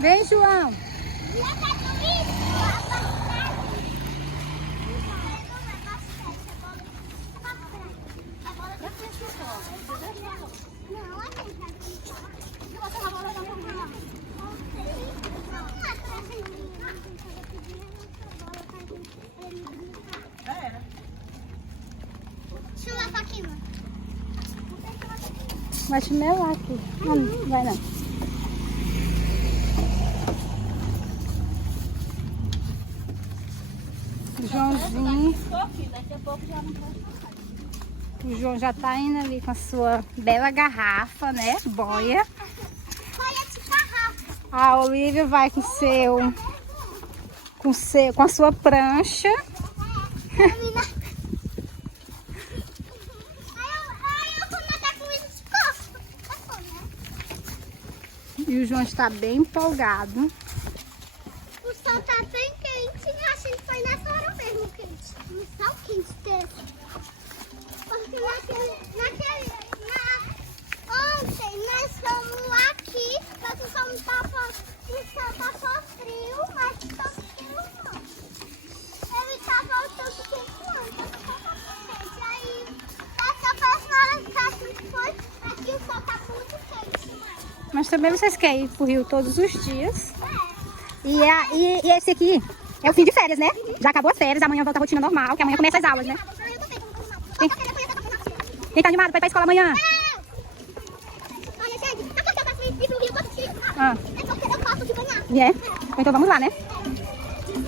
Vem, João. Vai chinelar aqui. Não, vai não. O Joãozinho. O João já tá indo ali com a sua bela garrafa, né? Boia. A Olivia vai com com a sua prancha. E o João está bem empolgado. O sol tá bem quente e a gente foi nessa hora mesmo quente. Um sol quente desse. Porque ontem nós fomos aqui, só que o sol tá só frio, mas tá frio não. Ele tá voltando quente não, então tá só quente. Aí, dessa próxima hora que a gente foi, aqui o sol tá muito quente. Mas também vocês querem ir pro Rio todos os dias. E esse aqui é o fim de férias, né? Já acabou as férias, amanhã volta a rotina normal, que amanhã começa as aulas, né? Quem tá animado pra ir pra escola amanhã? Olha, gente, sabe por que eu faço ir pro Rio todo dia? Ah. É porque eu posso de banhar. Então vamos lá, né?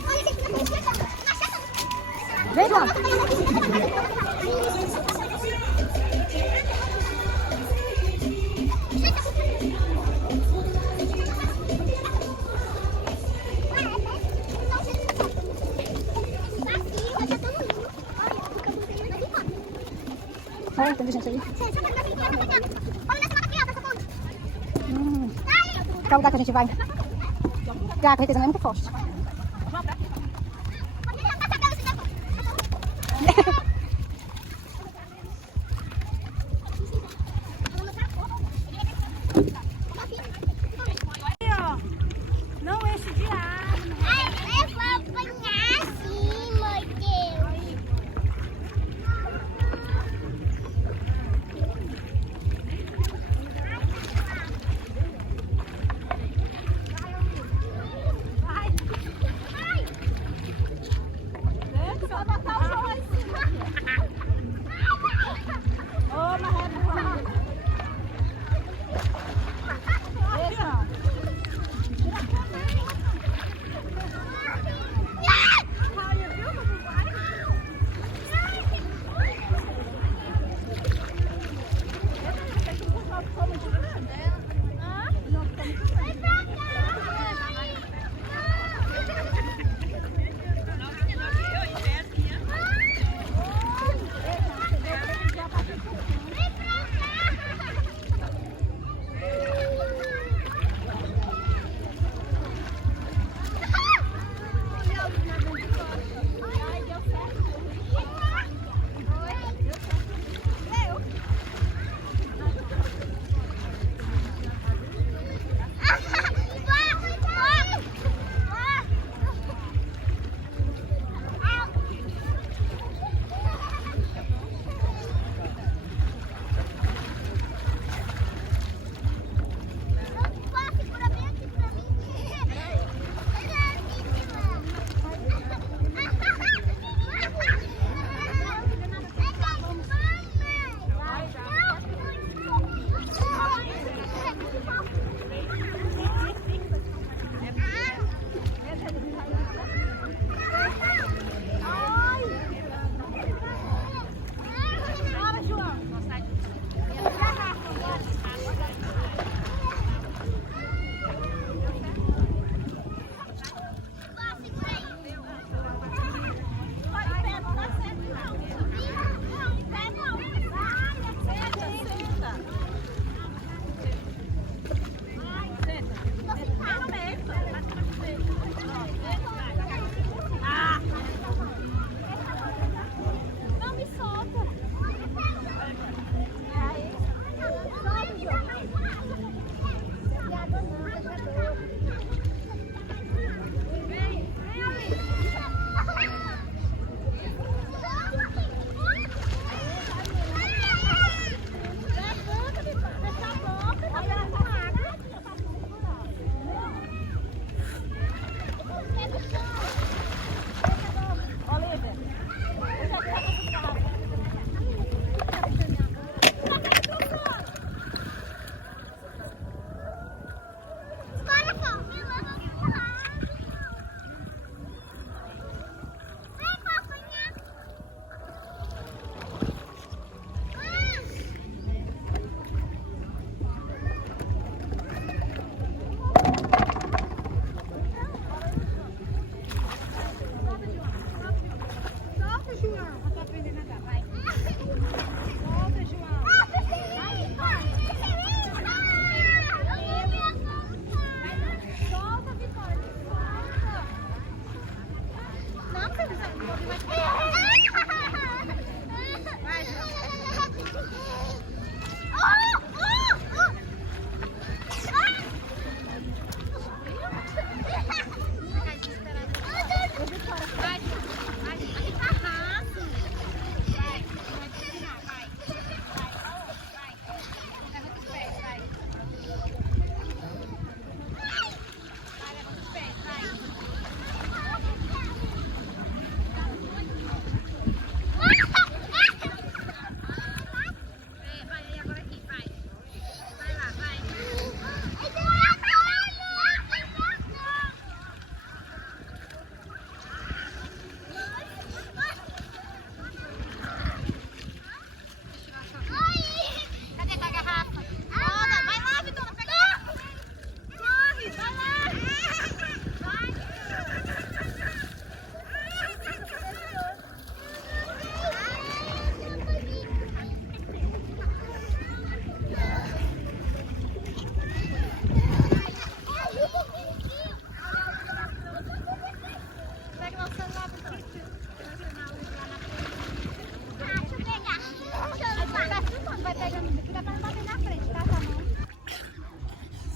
Olha, gente, Vem, João. Olha, tem gente ali. Qual lugar que a gente vai? A correnteza não é muito forte. Não enche de água. Eu vou banhar assim, meu Deus. Vai. Só botar o João lá em cima.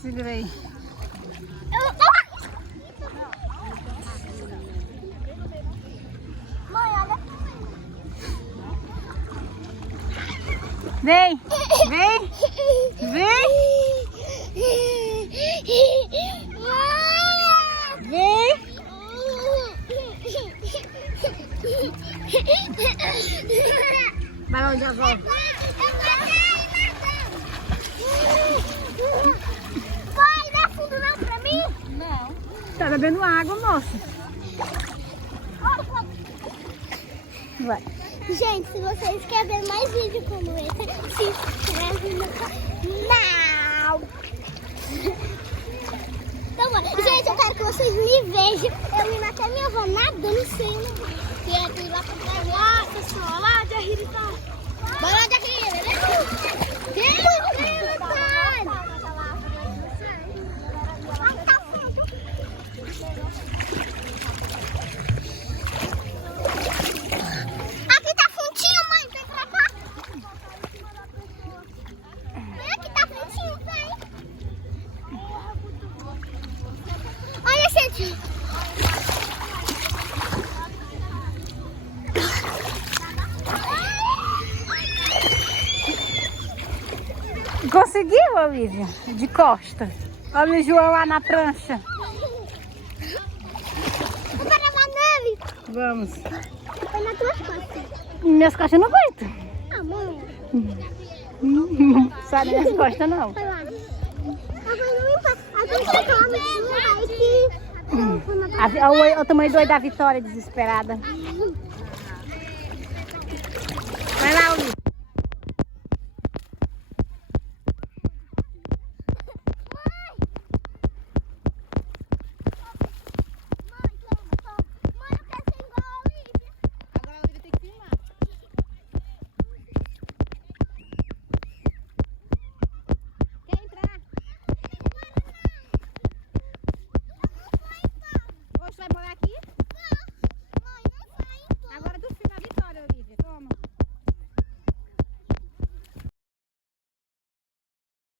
Segura aí. Mãe, olha. Vem, vem, vem, vem. Vai lá onde a avó. Vai, dá fundo não pra mim? Não. Tá bebendo água, moça. Vai. Gente, se vocês querem ver mais vídeos como esse, se inscreve no canal. Então, bom. Gente, eu quero que vocês me vejam. Eu indo até minha avó nadando em cima. E eu fui lá pra trás. Nossa senhora, lá de Arriri tá. Bora lá de Arriri, né? Aqui tá funtinho, mãe. Vem pra cá. Vem aqui, tá funtinho, vem. Olha, gente. Conseguiu, Olivia? De costa. Olha o João lá na prancha. Vou parar nele. Vamos. Foi nas tuas costas. Minhas costas não aguentam. Ah, mãe. Não sabe minhas costas, não. Vai lá. A gente come aqui. Olha o tamanho do olho da Vitória, desesperada. Vai lá, Olivia.